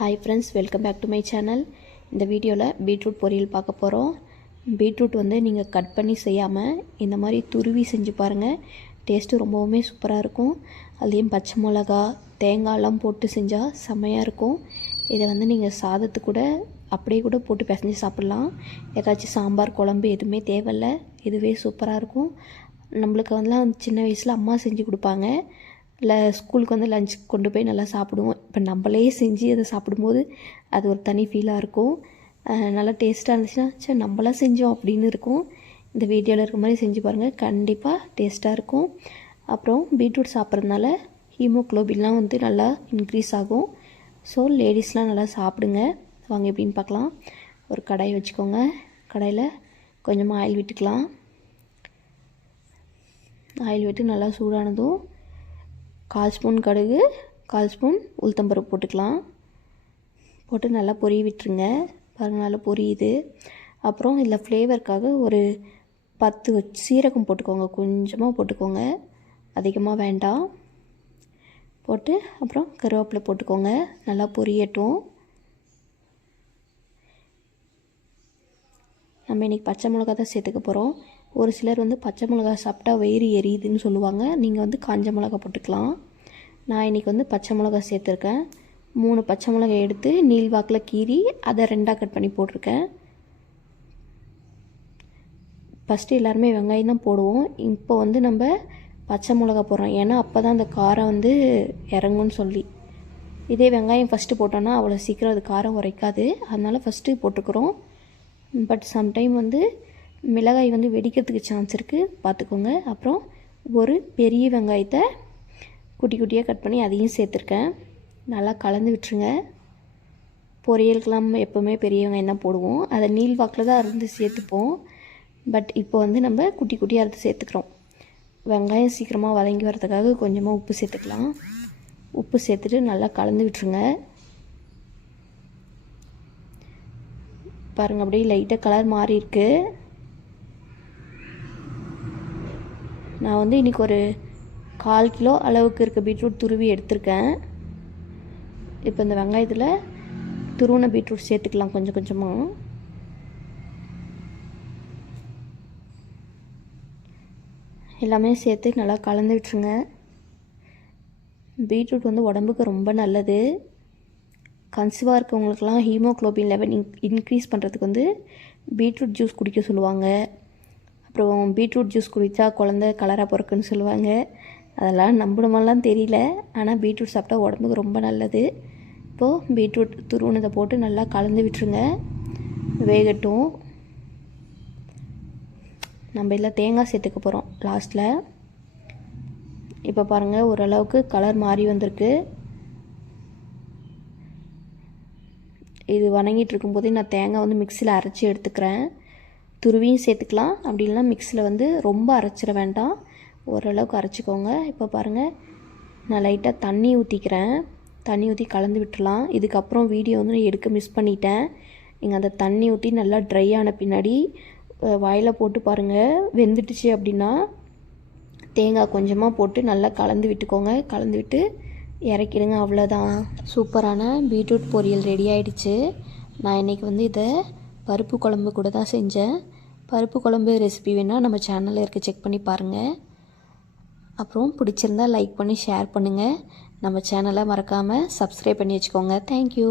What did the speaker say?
Hi friends, welcome back to my channel. இந்த வீடியோவில் beetroot பொரியல் பார்க்க போகிறோம். பீட்ரூட் வந்து நீங்கள் கட் பண்ணி செய்யாமல் இந்த மாதிரி துருவி செஞ்சு பாருங்கள். டேஸ்ட்டு ரொம்பவுமே சூப்பராக இருக்கும். அதுலேயும் பச்சை மிளகா தேங்காயெல்லாம் போட்டு செஞ்சால் செம்மையாக இருக்கும். இதை வந்து நீங்கள் சாதத்து கூட அப்படியே கூட போட்டு பிசைஞ்சு சாப்பிட்லாம். ஏதாச்சும் சாம்பார் குழம்பு எதுவுமே தேவையில்லை, இதுவே சூப்பராக இருக்கும். நம்மளுக்கு வந்துலாம் சின்ன வயசில் அம்மா செஞ்சு கொடுப்பாங்க. இல்லை ஸ்கூலுக்கு வந்து லஞ்ச் கொண்டு போய் நல்லா சாப்பிடுவோம். இப்போ நம்மளே செஞ்சு அதை சாப்பிடும்போது அது ஒரு தனி ஃபீலாக இருக்கும். நல்லா டேஸ்ட்டாக இருந்துச்சுன்னா சரி நம்மளாம் செஞ்சோம் அப்படின்னு இருக்கும். இந்த வீடியோவில் இருக்க மாதிரி செஞ்சு பாருங்கள், கண்டிப்பாக டேஸ்ட்டாக இருக்கும். அப்புறம் பீட்ரூட் சாப்பிட்றதுனால ஹீமோக்ளோபின்லாம் வந்து நல்லா இன்க்ரீஸ் ஆகும். ஸோ லேடிஸ்லாம் நல்லா சாப்பிடுங்க. வாங்க எப்படின்னு பார்க்கலாம். ஒரு கடாய் வச்சுக்கோங்க. கடாயில் கொஞ்சமாக ஆயில் விட்டுக்கலாம். ஆயில் விட்டு நல்லா சூடானதும் 1/4 ஸ்பூன் கடுகு, 1/4 ஸ்பூன் உளுத்தம்பருப்பு போட்டுக்கலாம். போட்டு நல்லா பொரிய விட்டுருங்க. பாருங்கள் நல்லா பொரியுது. அப்புறம் இதில் ஃப்ளேவருக்காக ஒரு 10 சீரகம் போட்டுக்கோங்க. கொஞ்சமாக போட்டுக்கோங்க, அதிகமாக வேண்டாம். போட்டு அப்புறம் கருவேப்பிலை போட்டுக்கோங்க. நல்லா பொரியட்டும். நம்ம இன்றைக்கி பச்சை மிளகா தான் சேர்த்துக்க போகிறோம். ஒரு சிலர் வந்து பச்சை மிளகா சாப்பிட்டா வயிறு எரியுதுன்னு சொல்லுவாங்க. நீங்கள் வந்து காஞ்ச மிளகா போட்டுக்கலாம். நான் இன்றைக்கி வந்து பச்சை மிளகா சேர்த்துருக்கேன். 3 பச்சை மிளகாய் எடுத்து நீள்வாக்கில் கீறி அதை 2ஆக கட் பண்ணி போட்டிருக்கேன். ஃபஸ்ட்டு எல்லாருமே வெங்காயம் தான் போடுவோம். இப்போ வந்து நம்ம பச்சை மிளகா போடுறோம், ஏன்னா அப்போ தான் அந்த காரம் வந்து இறங்கும்னு சொல்லி. இதே வெங்காயம் ஃபஸ்ட்டு போட்டோன்னா அவ்வளோ சீக்கிரம் அது காரம் உரைக்காது. அதனால் ஃபஸ்ட்டு போட்டுக்கிறோம். பட் சம்டைம் வந்து மிளகாய் வந்து வெடிக்கிறதுக்கு சான்ஸ் இருக்குது, பார்த்துக்கோங்க. அப்புறம் ஒரு பெரிய வெங்காயத்தை குட்டி குட்டியாக கட் பண்ணி அதையும் சேர்த்துருக்கேன். நல்லா கலந்து விட்டுருங்க. பொரியலுக்கெல்லாம் எப்போவுமே பெரிய வெங்காயம் தான் போடுவோம். அதை நீள்வாக்கில் தான் அறுந்து சேர்த்துப்போம். பட் இப்போ வந்து நம்ம குட்டி குட்டியாக அறுத்து சேர்த்துக்கிறோம். வெங்காயம் சீக்கிரமாக வதங்கி வரதுக்காக கொஞ்சமாக உப்பு சேர்த்துக்கலாம். உப்பு சேர்த்துட்டு நல்லா கலந்து விட்டுருங்க. பாருங்கள் அப்படியே லைட்டாக கலர் மாறி இருக்குது. நான் வந்து இன்றைக்கி ஒரு 1/4 கிலோ அளவுக்கு இருக்க பீட்ரூட் துருவி எடுத்திருக்கேன். இப்போ இந்த வெங்காயத்தில் துருவின பீட்ரூட் சேர்த்துக்கலாம் கொஞ்சம் கொஞ்சமாக. எல்லாமே சேர்த்து நல்லா கலந்து விட்டுருங்க. பீட்ரூட் வந்து உடம்புக்கு ரொம்ப நல்லது. கன்சீவாக இருக்கவங்களுக்கெல்லாம் ஹீமோக்ளோபின் லெவல் இன்க்ரீஸ் பண்ணுறதுக்கு வந்து பீட்ரூட் ஜூஸ் குடிக்க சொல்லுவாங்க. அப்புறம் பீட்ரூட் ஜூஸ் குடித்தா குழந்த கலராக பிறக்குன்னு சொல்லுவாங்க. அதெல்லாம் நம்பணுமெல்லாம் தெரியல, ஆனால் பீட்ரூட் சாப்பிட்டா உடம்புக்கு ரொம்ப நல்லது. இப்போது பீட்ரூட் துருவினதை போட்டு நல்லா கலந்து விட்டுருங்க, வேகட்டும். நம்ம இதில் தேங்காய் சேர்த்துக்க போகிறோம் லாஸ்ட்டில். இப்போ பாருங்கள் ஓரளவுக்கு கலர் மாறி வந்திருக்கு. இது வணங்கிட்டு இருக்கும்போதே நான் தேங்காய் வந்து மிக்சியில் அரைச்சி எடுத்துக்கிறேன். துருவியும் சேர்த்துக்கலாம், அப்படி இல்லைனா மிக்சியில் வந்து ரொம்ப அரைச்சிட வேண்டாம், ஓரளவுக்கு அரைச்சிக்கோங்க. இப்போ பாருங்கள் நான் லைட்டாக தண்ணி ஊற்றிக்கிறேன். தண்ணி ஊற்றி கலந்து விட்டுலாம். இதுக்கப்புறம் வீடியோ வந்து நான் எடுக்க மிஸ் பண்ணிட்டேன். நீங்கள் அந்த தண்ணி ஊற்றி நல்லா ட்ரை ஆன பின்னாடி வாயில் போட்டு பாருங்கள். வெந்துட்டுச்சு அப்படின்னா தேங்காய் கொஞ்சமாக போட்டு நல்லா கலந்து விட்டுக்கோங்க. கலந்து விட்டு இறக்கிடுங்க. அவ்வளோதான், சூப்பரான பீட்ரூட் பொரியல் ரெடி ஆகிடுச்சு. நான் இன்றைக்கி வந்து இதை பருப்பு குழம்பு கூட தான் செஞ்சேன். பருப்பு குழம்பு ரெசிபி வேணால் நம்ம சேனலில் இருக்க செக் பண்ணி பாருங்கள். அப்புறம் பிடிச்சிருந்தால் லைக் பண்ணி ஷேர் பண்ணுங்கள். நம்ம சேனலை மறக்காமல் சப்ஸ்கிரைப் பண்ணி வச்சுக்கோங்க. தேங்க்யூ.